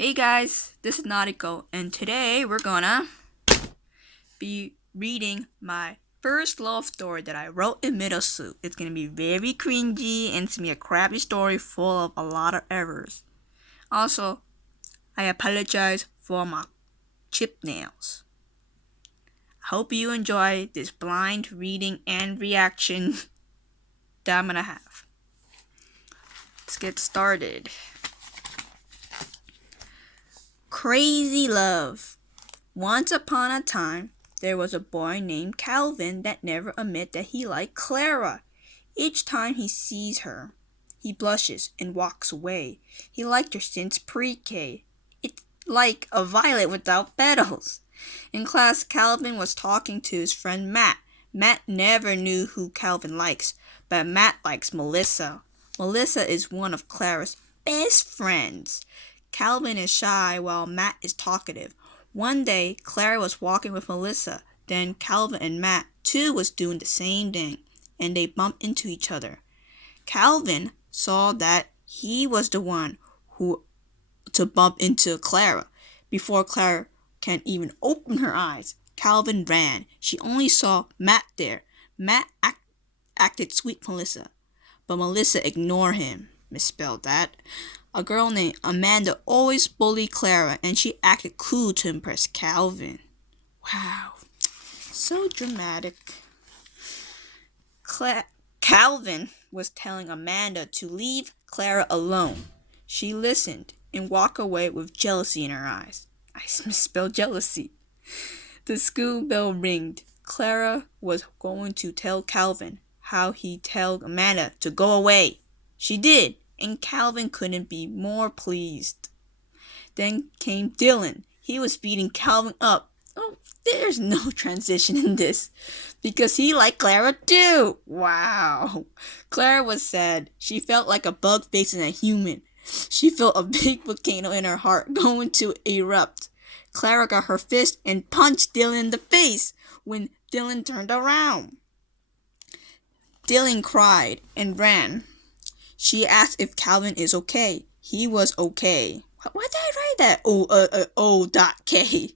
Hey guys, this is Nautico, and today we're gonna be reading my first love story that I wrote in middle school. It's gonna be very cringy and it's gonna be a crappy story full of a lot of errors. Also, I apologize for my chipped nails. I hope you enjoy this blind reading and reaction that I'm gonna have. Let's get started. Crazy love. Once upon a time, there was a boy named Calvin that never admit that he liked Clara. Each time he sees her, he blushes and walks away. He liked her since pre-K. It's like a violet without petals. In class, Calvin was talking to his friend Matt. Matt never knew who Calvin likes, but Matt likes Melissa. Melissa is one of Clara's best friends. Calvin is shy while Matt is talkative. One day, Clara was walking with Melissa. Then Calvin and Matt too was doing the same thing, and they bumped into each other. Calvin saw that he was the one who to bump into Clara. Before Clara can even open her eyes, Calvin ran. She only saw Matt there. Matt acted sweet Melissa, but Melissa ignored him. Misspelled that. A girl named Amanda always bullied Clara, and she acted cool to impress Calvin. Wow, so dramatic. Calvin was telling Amanda to leave Clara alone. She listened and walked away with jealousy in her eyes. I misspelled jealousy. The school bell ringed. Clara was going to tell Calvin how he told Amanda to go away. She did, and Calvin couldn't be more pleased. Then came Dylan. He was beating Calvin up. Oh, there's no transition in this, because he liked Clara too. Wow. Clara was sad. She felt like a bug facing a human. She felt a big volcano in her heart going to erupt. Clara got her fist and punched Dylan in the face when Dylan turned around. Dylan cried and ran. She asked if Calvin is okay. He was okay. Why did I write that? O.K.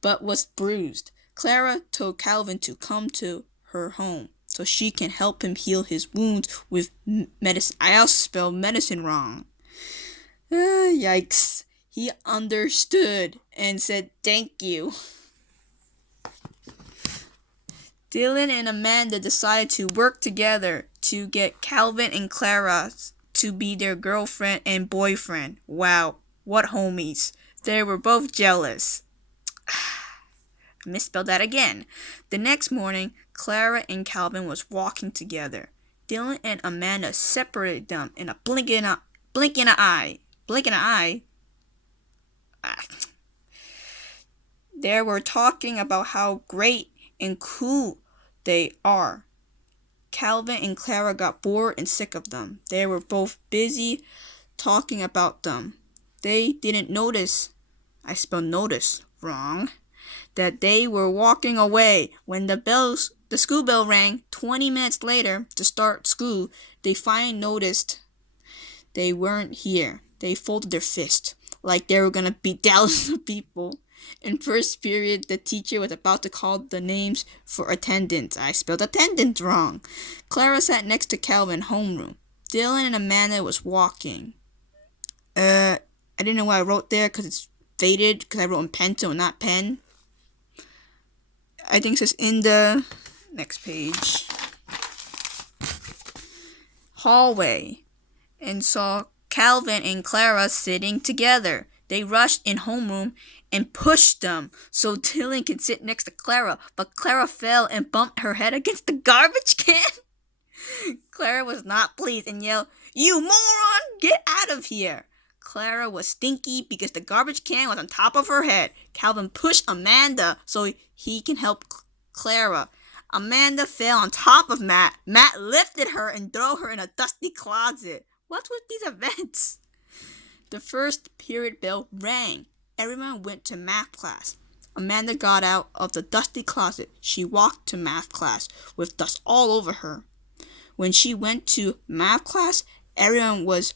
But was bruised. Clara told Calvin to come to her home so she can help him heal his wounds with medicine. I also spelled medicine wrong. Yikes. He understood and said thank you. Dylan and Amanda decided to work together to get Calvin and Clara to be their girlfriend and boyfriend. Wow, what homies. They were both jealous. I misspelled that again. The next morning, Clara and Calvin was walking together. Dylan and Amanda separated them in a blink in an eye. Blink in an eye? They were talking about how great and cool they are. Calvin and Clara got bored and sick of them. They were both busy talking about them. They didn't notice, I spelled notice wrong, that they were walking away. When the school bell rang 20 minutes later to start school, they finally noticed they weren't here. They folded their fist like they were gonna beat thousands of people. In first period, the teacher was about to call the names for attendance. I spelled attendance wrong. Clara sat next to Calvin in homeroom. Dylan and Amanda was walking. I didn't know what I wrote there because it's faded because I wrote in pencil and not pen. I think it says in the next page. Hallway. And saw Calvin and Clara sitting together. They rushed in homeroom and pushed them so Dylan could sit next to Clara, but Clara fell and bumped her head against the garbage can. Clara was not pleased and yelled, "You moron! Get out of here!" Clara was stinky because the garbage can was on top of her head. Calvin pushed Amanda so he can help Clara. Amanda fell on top of Matt. Matt lifted her and threw her in a dusty closet. What's with these events? The first period bell rang. Everyone went to math class. Amanda got out of the dusty closet. She walked to math class with dust all over her. When she went to math class, everyone was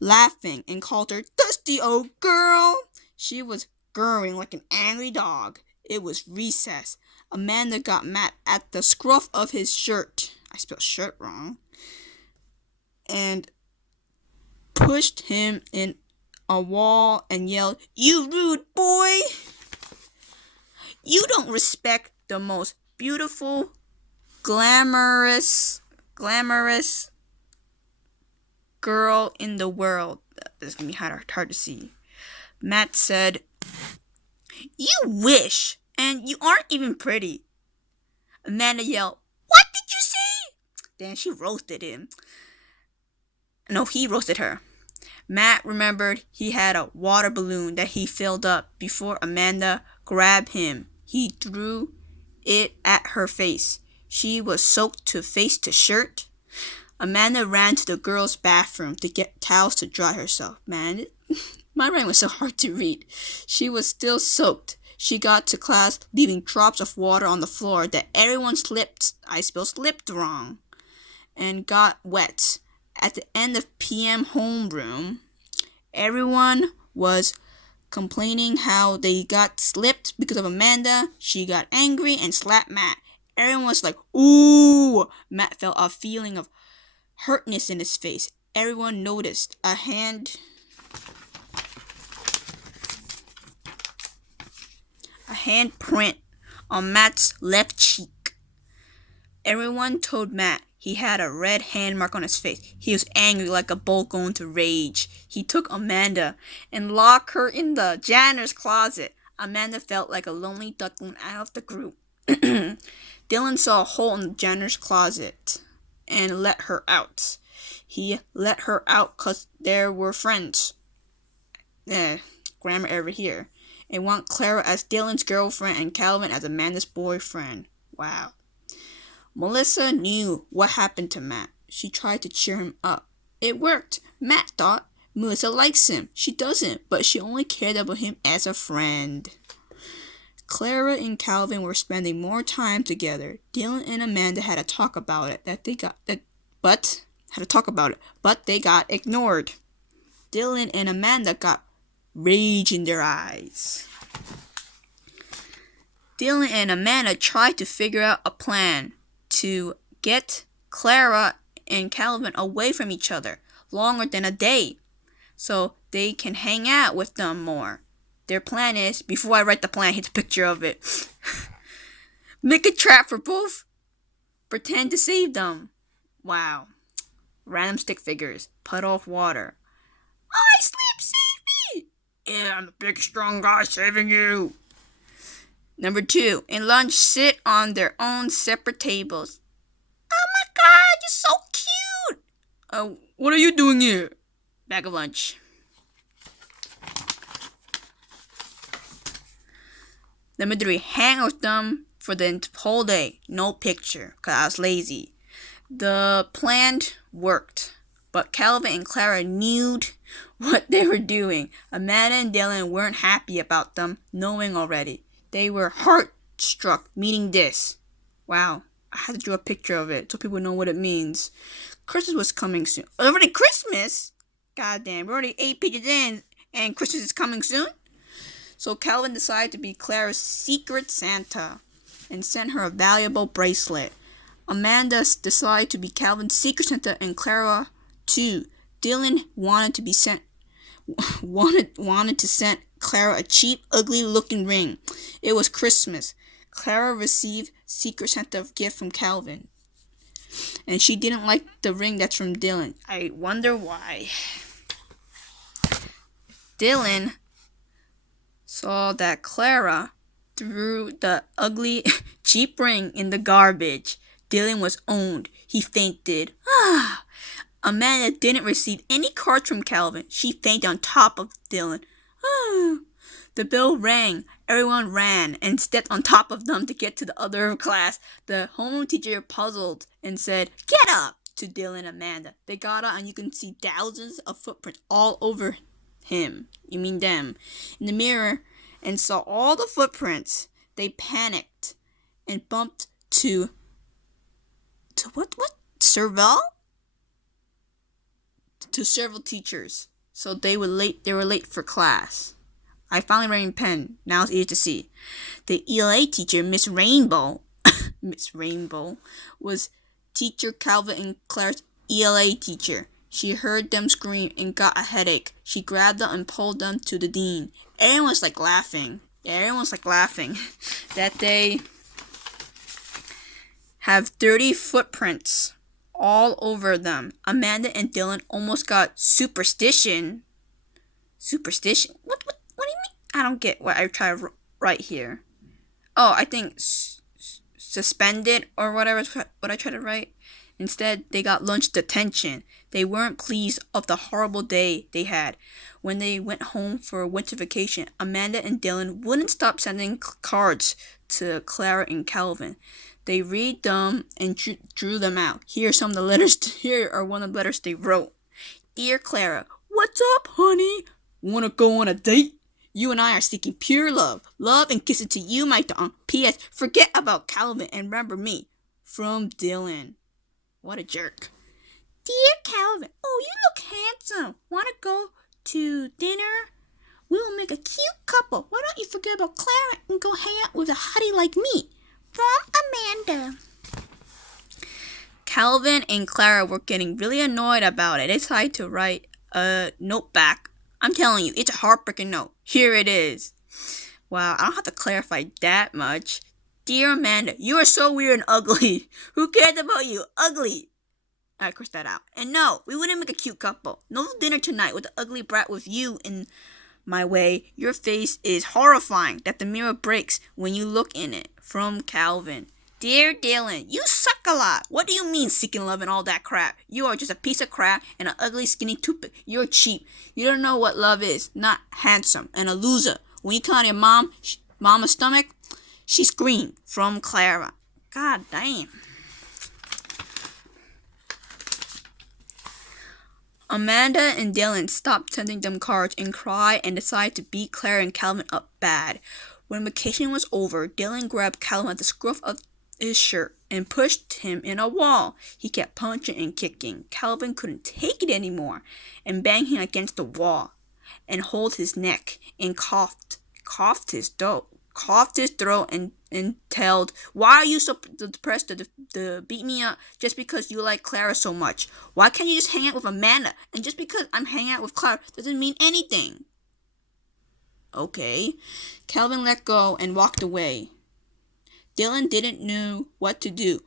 laughing and called her "Dusty old girl." She was gurring like an angry dog. It was recess. Amanda got mad at the scruff of his shirt. I spelled shirt wrong. And pushed him in a wall and yelled, "You rude boy! You don't respect the most beautiful, glamorous girl in the world." This is going to be hard to see. Matt said, "You wish, and you aren't even pretty." Amanda yelled, "What did you say?" Then she roasted him. No, he roasted her. Matt remembered he had a water balloon that he filled up before Amanda grabbed him. He threw it at her face. She was soaked to face to shirt. Amanda ran to the girls' bathroom to get towels to dry herself. Man, my writing was so hard to read. She was still soaked. She got to class, leaving drops of water on the floor that everyone slipped wrong, and got wet. At the end of PM homeroom, everyone was complaining how they got slipped because of Amanda. She got angry and slapped Matt. Everyone was like, "Ooh!" Matt felt a feeling of hurtness in his face. Everyone noticed a handprint on Matt's left cheek. Everyone told Matt he had a red hand mark on his face. He was angry like a bull going to rage. He took Amanda and locked her in the janitor's closet. Amanda felt like a lonely duckling out of the group. Dylan saw a hole in the janitor's closet and let her out. He let her out because they were friends. Grammar error here. And want Clara as Dylan's girlfriend and Calvin as Amanda's boyfriend. Wow. Melissa knew what happened to Matt. She tried to cheer him up. It worked. Matt thought Melissa likes him. She doesn't, but she only cared about him as a friend. Clara and Calvin were spending more time together. Dylan and Amanda had to talk about it, but they got ignored. Dylan and Amanda got rage in their eyes. Dylan and Amanda tried to figure out a plan to get Clara and Calvin away from each other longer than a day so they can hang out with them more. Their plan is, before I write the plan, here's a picture of it. Make a trap for both. Pretend to save them. Wow. Random stick figures. Puddle of water. I sleep, save me! Yeah, I'm the big strong guy saving you. Number 2. In lunch, sit on their own separate tables. Oh my god, you're so cute! What are you doing here? Bag of lunch. Number 3. Hang with them for the whole day. No picture, because I was lazy. The plan worked, but Calvin and Clara knew what they were doing. Amanda and Dylan weren't happy about them knowing already. They were heart-struck meeting this. Wow, I had to draw a picture of it so people know what it means. Christmas was coming soon. Already Christmas? Goddamn, we're already 8 pages in and Christmas is coming soon? So Calvin decided to be Clara's secret Santa and sent her a valuable bracelet. Amanda decided to be Calvin's secret Santa and Clara too. Dylan wanted to send Clara a cheap, ugly-looking ring. It was Christmas. Clara received Secret Santa gift from Calvin, and she didn't like the ring that's from Dylan. I wonder why. Dylan saw that Clara threw the ugly, cheap ring in the garbage. Dylan was owned. He fainted. Amanda didn't receive any cards from Calvin. She fainted on top of Dylan. The bell rang. Everyone ran and stepped on top of them to get to the other class. The homeroom teacher puzzled and said, "Get up!" to Dylan and Amanda. They got up and you can see thousands of footprints all over them, in the mirror, and saw all the footprints. They panicked and bumped to what? Serval? To several teachers. So they were late for class. I finally read in pen. Now it's easy to see. The ELA teacher, Miss Rainbow, Miss Rainbow, was teacher Calvin and Claire's ELA teacher. She heard them scream and got a headache. She grabbed them and pulled them to the dean. Everyone was laughing. That they have dirty footprints all over them. Amanda and Dylan almost got superstition. Superstition? What do you mean? I don't get what I try to write here. Oh, I think suspended or whatever is what I try to write. Instead, they got lunch detention. They weren't pleased of the horrible day they had. When they went home for winter vacation, Amanda and Dylan wouldn't stop sending cards to Clara and Calvin. They read them and drew them out. Here are one of the letters they wrote. Dear Clara, what's up, honey? Wanna go on a date? You and I are seeking pure love. Love and kisses to you, my darling. P.S. Forget about Calvin and remember me. From Dylan. What a jerk. Dear Calvin, oh, you look handsome. Wanna go to dinner? We will make a cute couple. Why don't you forget about Clara and go hang out with a hottie like me? From Amanda. Calvin and Clara were getting really annoyed about it. They decided to write a note back. I'm telling you, it's a heartbreaking note. Here it is. Wow, I don't have to clarify that much. Dear Amanda, you are so weird and ugly. Who cares about you? Ugly. I crossed that out. And no, we wouldn't make a cute couple. No dinner tonight with the ugly brat with you in my way. Your face is horrifying that the mirror breaks when you look in it. From Calvin. Dear Dylan, you suck a lot. What do you mean seeking love and all that crap? You are just a piece of crap and an ugly skinny toothpick. You're cheap. You don't know what love is. Not handsome and a loser. When you count your mama's stomach, she screamed. From Clara. God damn. Amanda and Dylan stopped sending them cards and cried and decided to beat Clara and Calvin up bad. When vacation was over, Dylan grabbed Calvin at the scruff of his shirt and pushed him in a wall. He kept punching and kicking. Calvin couldn't take it anymore and banged him against the wall and hold his neck and coughed his throat and told, why are you so depressed to beat me up just because you like Clara so much? Why can't you just hang out with Amanda? And just because I'm hanging out with Clara doesn't mean anything. Okay. Calvin let go and walked away. Dylan didn't know what to do.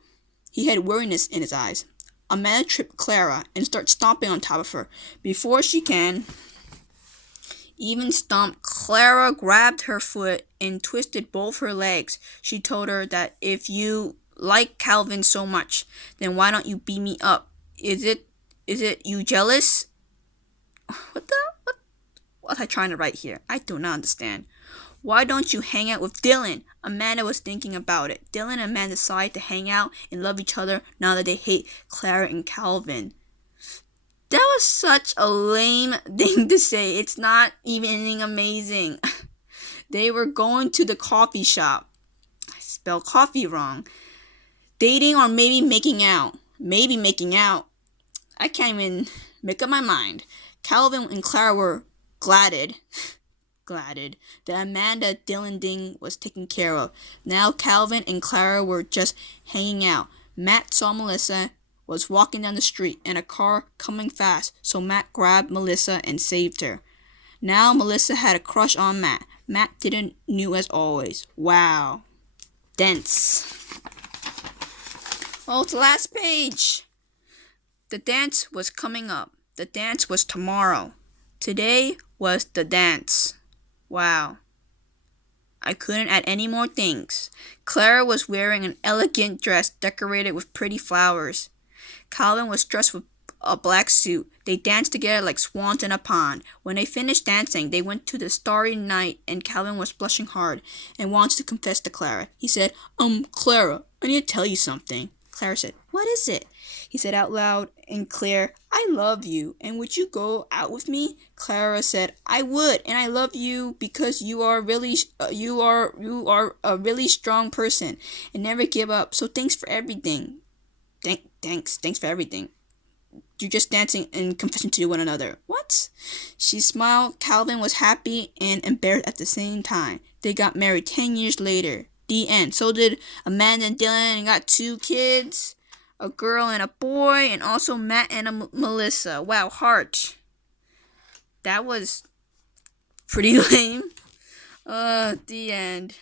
He had weariness in his eyes. Amanda tripped Clara and started stomping on top of her. Before she can even stomp, Clara grabbed her foot and twisted both her legs. She told her that if you like Calvin so much, then why don't you beat me up? Is it you jealous? What was I trying to write here? I do not understand. Why don't you hang out with Dylan? Amanda was thinking about it. Dylan and Amanda decided to hang out and love each other now that they hate Clara and Calvin. That was such a lame thing to say. It's not even anything amazing. They were going to the coffee shop. I spelled coffee wrong. Dating or maybe making out. Maybe making out. I can't even make up my mind. Calvin and Clara were gladded that Amanda Dylan Ding was taken care of. Now Calvin and Clara were just hanging out. Matt saw Melissa was walking down the street and a car coming fast, so Matt grabbed Melissa and saved her. Now Melissa had a crush on Matt. Matt didn't knew as always. Wow. Dense. Oh, it's the last page. The dance was coming up. The dance was tomorrow. Today was the dance. Wow. I couldn't add any more things. Clara was wearing an elegant dress decorated with pretty flowers. Calvin was dressed with a black suit. They danced together like swans in a pond. When they finished dancing, they went to the starry night and Calvin was blushing hard and wanted to confess to Clara. He said, Clara, I need to tell you something. Clara said, what is it? He said out loud and clear, I love you, and would you go out with me? Clara said, I would, and I love you because you are a really strong person and never give up. So thanks for everything. Thanks for everything. you're just dancing in confession to one another. What? She smiled. Calvin was happy and embarrassed at the same time. They got married 10 years later. The end. So did Amanda and Dylan and got 2 kids. A girl and a boy, and also Matt and Melissa. Wow, heart. That was pretty lame. The end.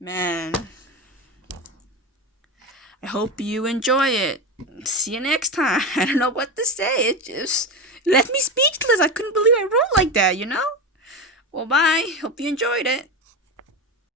Man. I hope you enjoy it. See you next time. I don't know what to say. It just left me speechless. I couldn't believe I wrote like that, you know? Well, bye. Hope you enjoyed it.